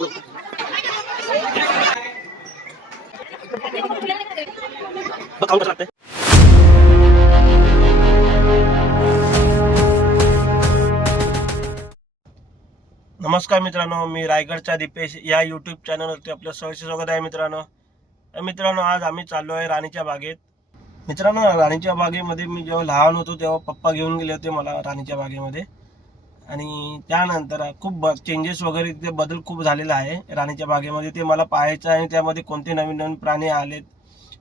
लागतंय नमस्कार मित्रांनो मी रायगडचा दीपेश या यूट्यूब चॅनलवरती आपलं सहर्ष स्वागत आहे मित्रांनो. मित्रांनो आज आम्ही चाललो आहे राणीच्या बागेत. मित्रांनो राणीच्या बागेमध्ये मी जेव्हा लहान होतो तेव्हा पप्पा घेऊन गेले होते मला राणीच्या बागेमध्ये. आणि त्यानंतर खूप चेंजेस वगैरे तिथे बदल खूप झालेला आहे. राणीच्या बागेमध्ये ते मला पाहायचं आहे आणि त्यामध्ये कोणते नवीन नवीन प्राणी आलेत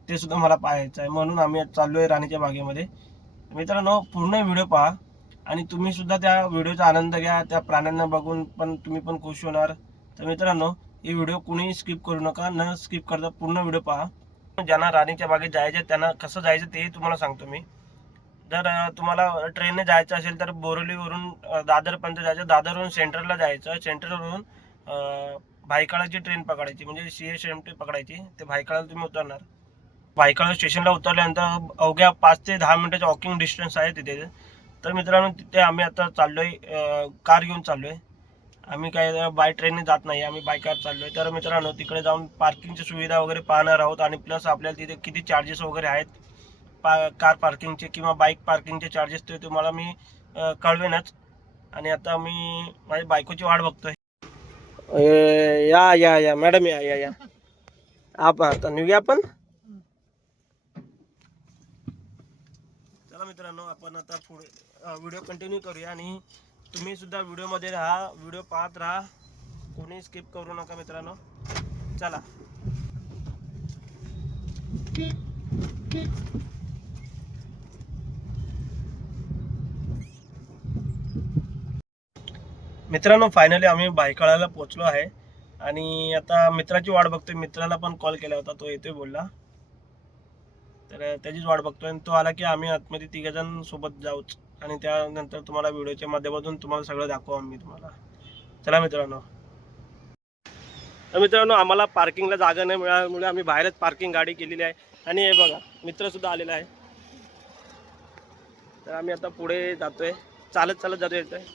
ते सुद्धा मला पाहायचं आहे. म्हणून आम्ही चाललो आहे राणीच्या बागेमध्ये. मित्रांनो पूर्ण व्हिडिओ पहा आणि तुम्ही सुद्धा त्या व्हिडिओचा आनंद घ्या. त्या प्राण्यांना बघून पण तुम्ही पण खुश होणार. तर मित्रांनो हे व्हिडिओ कुणीही स्किप करू नका. न स्किप करता पूर्ण व्हिडिओ पहा. ज्यांना राणीच्या बागेत जायचं आहे, त्यांना कसं जायचं तेही तुम्हाला सांगतो मी. जर तुम्हाला ट्रेनने जायचं असेल तर बोरिवलीवरून दादरपर्यंत जायचं. दादरवरून सेंट्रलला जायचं. सेंट्रलवरून अं, भायखळाची ट्रेन पकडायची. म्हणजे सी एस एम टी पकडायची. ते भायखळाला तुम्ही उतरणार. भायखळा स्टेशनला उतरल्यानंतर अवघ्या पाच ते दहा मिनिटाचं वॉकिंग डिस्टन्स आहे तिथे. तर मित्रांनो तिथे आम्ही आता चाललो आहे कार घेऊन चाललो आहे आम्ही काय बाय ट्रेनने जात नाही. आम्ही बाय कार आहे तर मित्रांनो तिकडे जाऊन पार्किंगची सुविधा वगैरे पाहणार आहोत. आणि प्लस आपल्याला तिथे किती चार्जेस वगैरे आहेत. पा कार पार्किंगचे किंवा बाईक पार्किंगचे चार्जेस ते तुम्हाला मी कळवेनच. आणि आता मी माझ्या बायकोची वाट बघतोय. या या या मॅडम या या या. आपण आता निघूया आपण. चला मित्रांनो आपण आता पुढे व्हिडिओ कंटिन्यू करूया आणि तुम्ही सुद्धा व्हिडिओमध्ये राहा. व्हिडिओ पाहत राहा. कोणी स्किप करू नका मित्रांनो. चला. मित्रांनो फायनली आम्ही भायखळाला पोहोचलो आहे. आणि आता मित्राची वाट बघतोय. मित्राला पण कॉल केला होता. तो येतोय बोलला. तर त्याचीच वाट बघतोय. आणि तो आला की आम्ही आतमध्ये तिघजण सोबत जाऊच. आणि त्यानंतर तुम्हाला व्हिडिओच्या माध्यमातून तुम्हाला सगळं दाखवू आम्ही तुम्हाला. चला मित्रांनो. तर मित्रांनो आम्हाला पार्किंगला जागा नाही मिळाल्यामुळे आम्ही बाहेरच पार्किंग गाडी केलेली आहे. आणि हे बघा मित्र सुद्धा आलेला आहे. तर आम्ही आता पुढे जातोय. चालत चालत जातोय येतोय ए, खुश आहे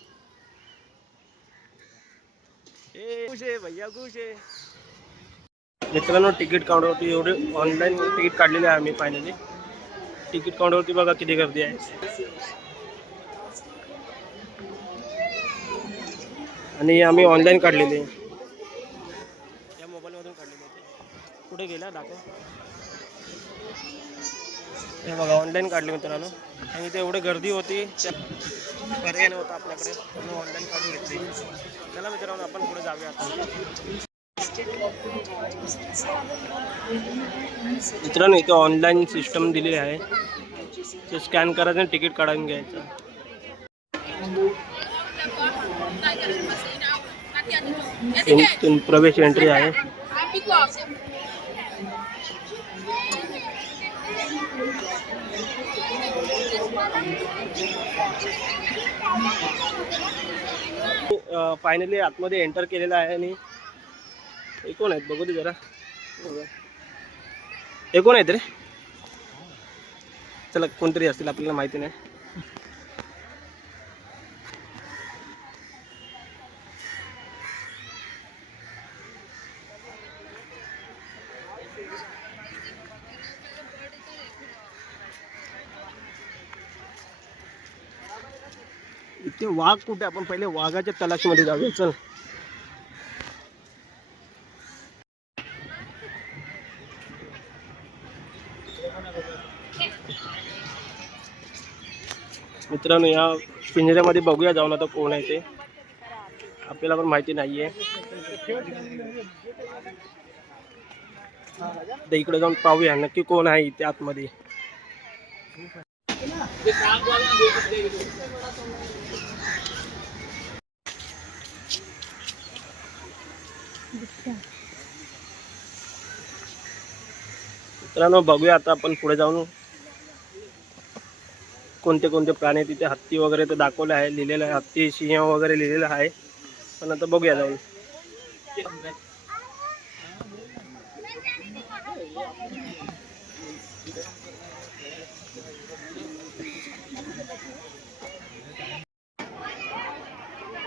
भैया खुश आहे मित्रांनो तिकीट काउंटरवरती एवढे ऑनलाईन तिकीट काढलेले आहे आम्ही फायनली तिकीट काउंटरवरती बघा किती गर्दी आहे. आणि आम्ही ऑनलाईन काढलेली. या मोबाईलमधून काढलेली कुठे गेला? दाखव. हे बघा ऑनलाईन काढले मित्रांनो. आणि इथे एवढी गर्दी होती. पर्याय नव्हता आपल्याकडे. ऑनलाईन काढून घेतली. चला मित्रांनो आपण पुढे जाऊया. मित्रांनो इथे ऑनलाईन सिस्टम दिली आहे. ते स्कॅन करायचं आणि तिकीट काढून घ्यायचं. इथून प्रवेश एंट्री आहे. फायनली आतमध्ये एंटर केलेलं आहे आणि एकूण आहेत? बघू दे जरा. एकूण आहेत रे? चला कोणतरी असतील आपल्याला माहिती नाही. ते वाघ कुठे? आपण पहिले वाघाच्या तलाशीमध्ये जाऊया. चल. मित्रांनो या पिंजऱ्यामध्ये बघूया जाऊन आता कोण आहे ते. आपल्याला पण माहिती नाहीये. इकडे जाऊन पाहूया नक्की कोण आहे इथे आतमध्ये. मित्रांनो बघूया आता आपण पुढे जाऊन कोणते कोणते प्राणी तिथे. हत्ती वगैरे तर दाखवले आहे लिहिलेलं आहे. हत्ती सिंह वगैरे लिहिलेलं आहे. पण आता बघूया जाऊन.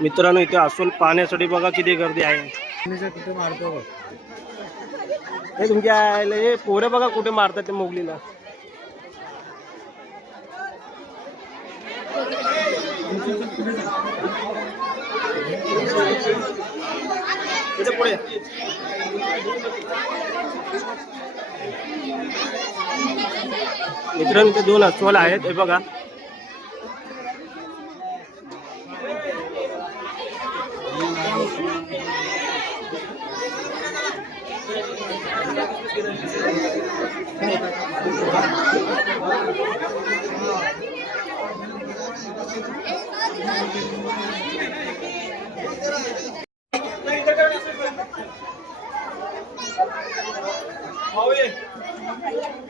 मित्रांनो इथे अस्वल पाहण्यासाठी बघा किती गर्दी आहे. कुठे मारतो बघ. हे तुमच्या आईला हे पोरं बघा कुठे मारतात ते मोगलीला. इथे पुढे. मित्रांनो दोन अस्वल आहेत हे बघा.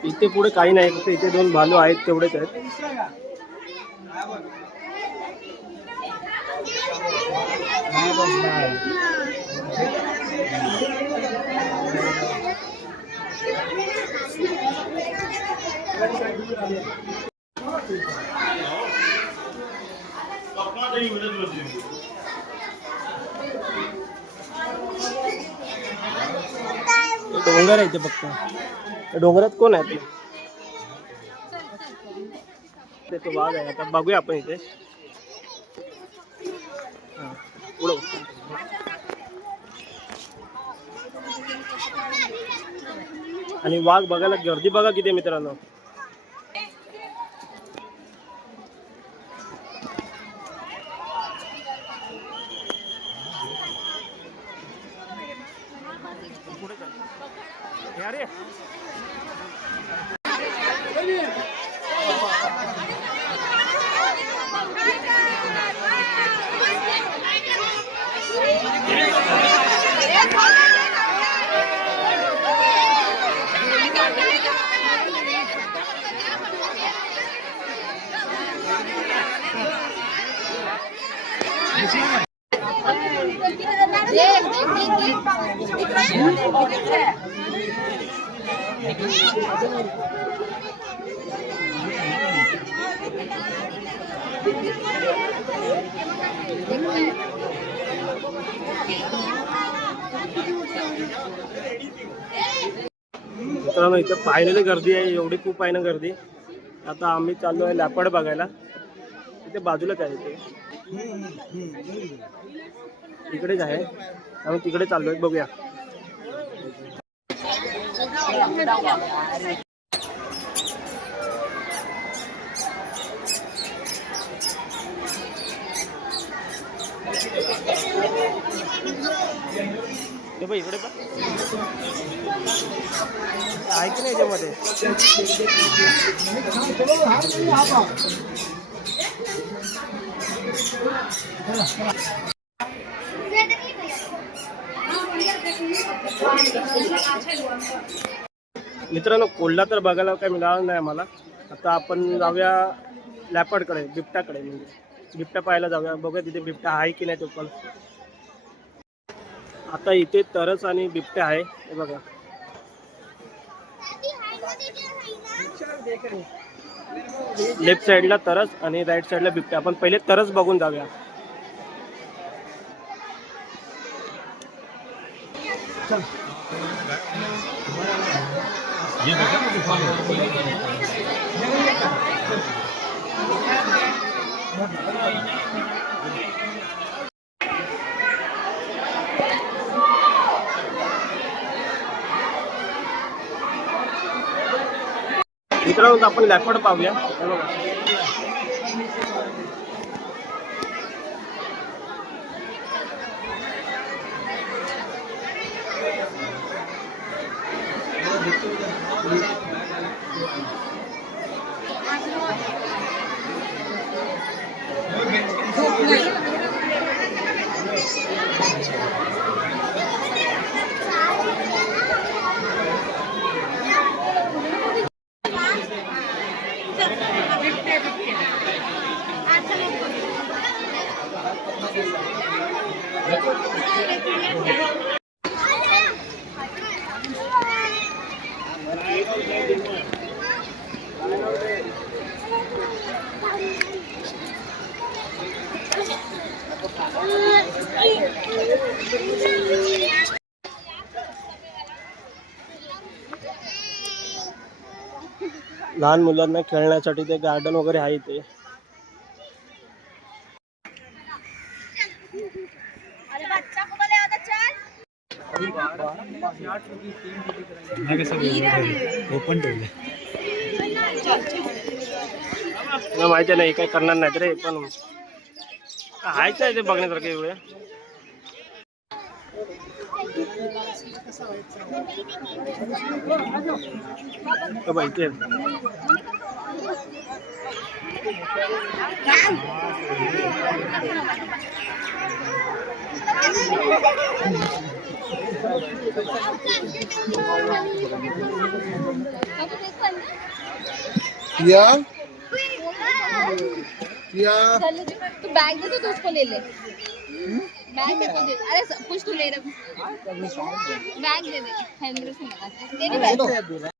इथे पुढे काही नाही फक्त इथे दोन भालू आहेत तेवढेच आहेत. डोंगर आहे ते फक्त. डोंगरात कोण आहे? ते तो वाघ आहे. आता बघूया आपण इथे. आणि वाघ बघायला गर्दी बघा किती मित्रांनो. पुढे चल. हे अरे मित्रांनो इथे पाहिलेली गर्दी आहे एवढी खूप आहे ना गर्दी. आता आम्ही चाललो आहे लॅपड बघायला. इथे बाजूलाच आहे ते. इकडेच आहे. आम्ही तिकडे चाललो आहे बघूया. बघ इकडे पण आहे की नाही याच्यामध्ये मित्रांनो कोल्हा तर बघायला काय मिळालं नाही आम्हाला. आता आपण जाऊया लॅपडकडे बिबट्याकडे. म्हणजे बिबट्या पाहायला जाऊया. बघा तिथे बिबट्या आहे की नाही तो पण. आता इथे तरस आणि बिबट्या आहे. हे बघा. लेफ्ट साईडला तरस आणि राईट साईडला बिबट्या. आपण पहिले तरस बघून जाऊया. मित्रांनो आपण लॅपटॉप पाहूया. लहान मुलांना खेळण्यासाठी ते गार्डन वगैरे आहे ते माहिती नाही काही करणार नाहीत रे पण आहेच आहे ते बघण्यासारखे एवढे. किया किया तू बैग दे तो तू उसको ले ले बैग दे को दे अरे सब कुछ तू ले रहा बैग दे दे. हैंडल से लगा दे दे बैग.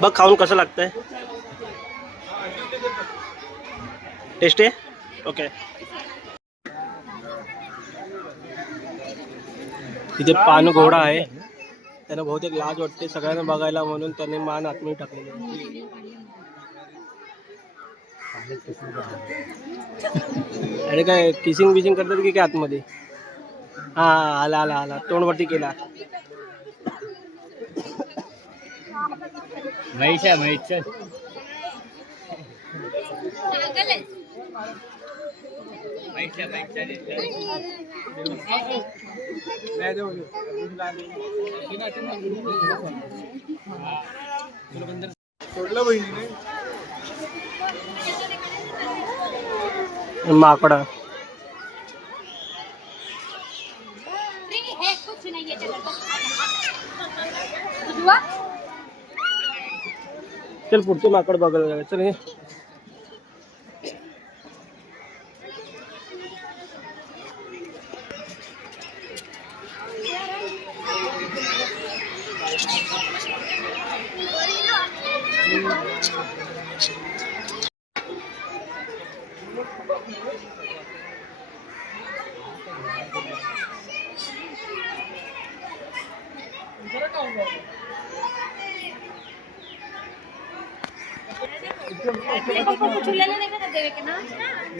बघ खाऊन कसं लागतंय. टेस्ट आहे? ओके तिथे पान घोडा आहे. त्यांना बहुतेक लाज वाटते सगळ्यांना बघायला म्हणून त्याने मान आतमध्ये टाकलेली आहे. अरे काय किसिंग बिसिंग करतात की काय आतमध्ये? हा आला आला आला. तोंडवरती केला. महेश आहे महेश चल पागल है महेश आहे, महेश आहे. सोडलं बहिणीने माकडा नहीं है कुछ नहीं है चलो कुछ हुआ चल पुढचे माकड बघायला जाऊया. चल हे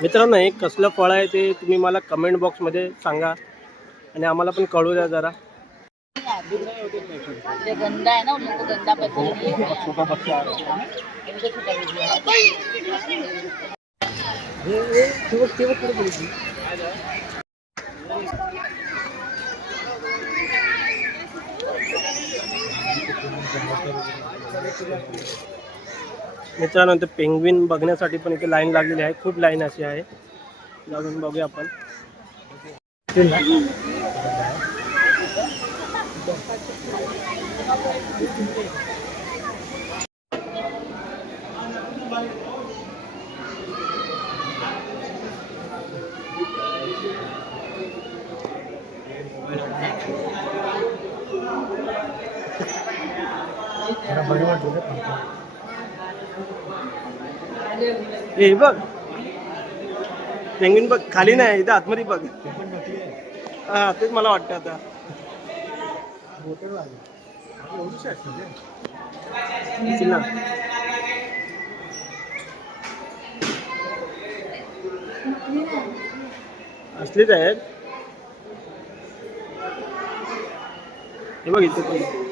मित्रांनो हे कसलं फळ आहे ते तुम्ही मला कमेंट बॉक्समध्ये सांगा आणि आम्हाला पण कळू द्या जरा. गंदा है ना उन लोग को गंदा पसंद नहीं है छोटा बच्चा इनको छोटा वीडियो मित्रांनो ते पेंग्विन बघण्यासाठी पण इथे लाईन लागलेली आहे. खूप लाईन अशी आहे. लागून बघूया आपण. हे बघ. पेंग्विन खाली नाही, इथं आतमध्ये बघ. हा, तेच मला वाटतं आता. असलीच आहेत. हे बघ इथे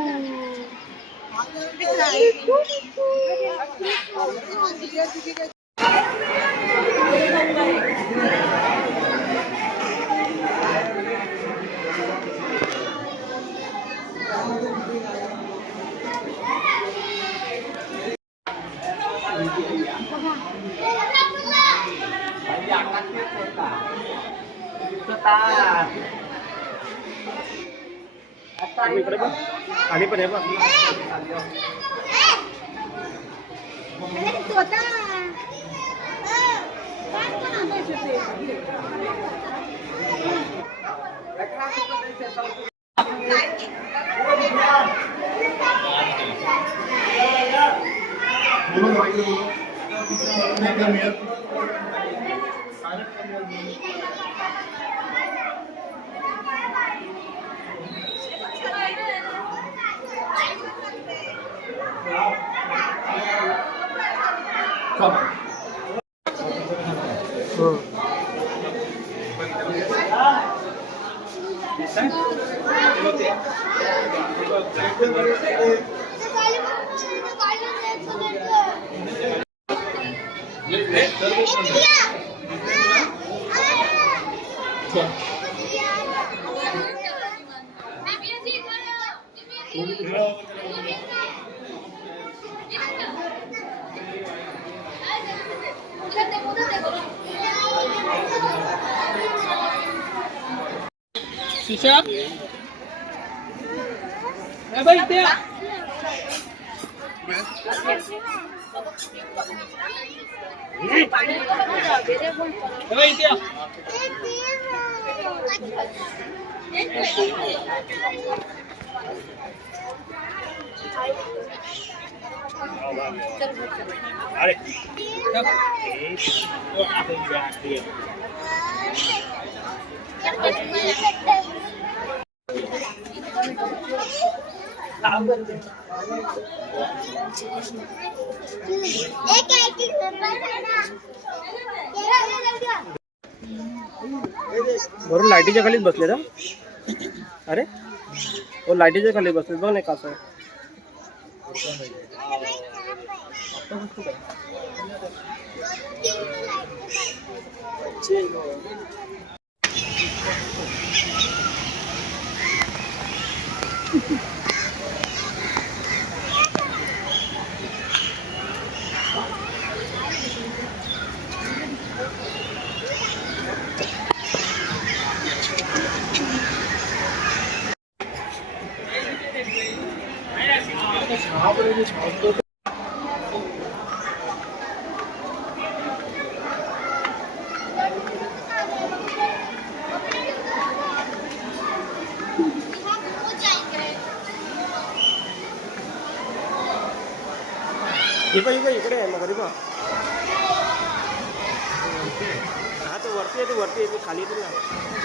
Kita. Apa ini? देखी क्या इकडे बघ आणि पण आहे बघ हं. Shisha. Hey, bhai, there. Hey, there. Allez. Et on a un peu de बरोबर लाईटीच्या खालीच बसले अरे? हो लाईटीच्या खाली बसले बघ नाही कसं इकडे इकडे इकडे आहे मग बा. हा तर वरती आहे ते वरती आहे ते खाली येते ना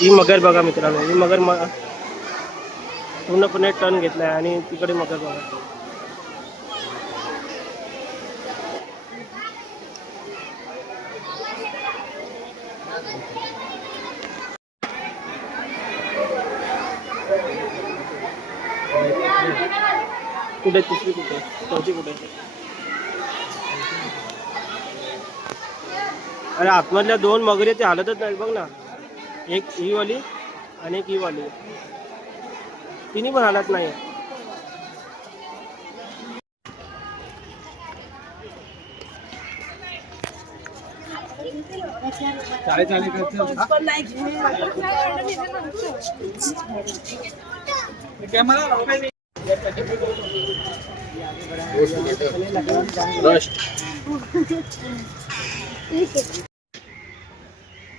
ही मगर बघा मित्रांनो ही मगर म पूर्णपणे टर्न घेतलाय आणि तिकडे मगर बघा. कुठे तिसरी कुठे चौथी कुठे अरे आतमधल्या दोन मगरी ते हालतच नाही बघ ना. एक ही वाली आणि एक ही वाली तिन्ही पण हालत नाही.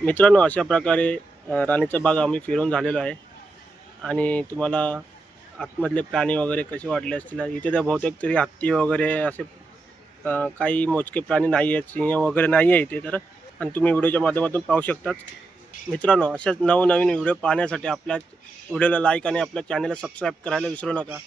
मित्रांनो अशा प्रकारे राणीचा बाग आम्ही फिरून झालेलो आहे. आणि तुम्हाला आतमधले प्राणी वगैरे कसे वाटले असतील इथे तर बहुतेक तरी हत्ती वगैरे असे काही मोजके प्राणी नाही आहेत सिंह वगैरे नाही आहे इथे तर. आणि तुम्ही व्हिडिओच्या माध्यमातून पाहू शकताच मित्रांनो अशाच नवनवीन व्हिडिओ पाहण्यासाठी आपल्या व्हिडिओला लाईक आणि आपल्या चॅनलला सबस्क्राईब करायला विसरू नका.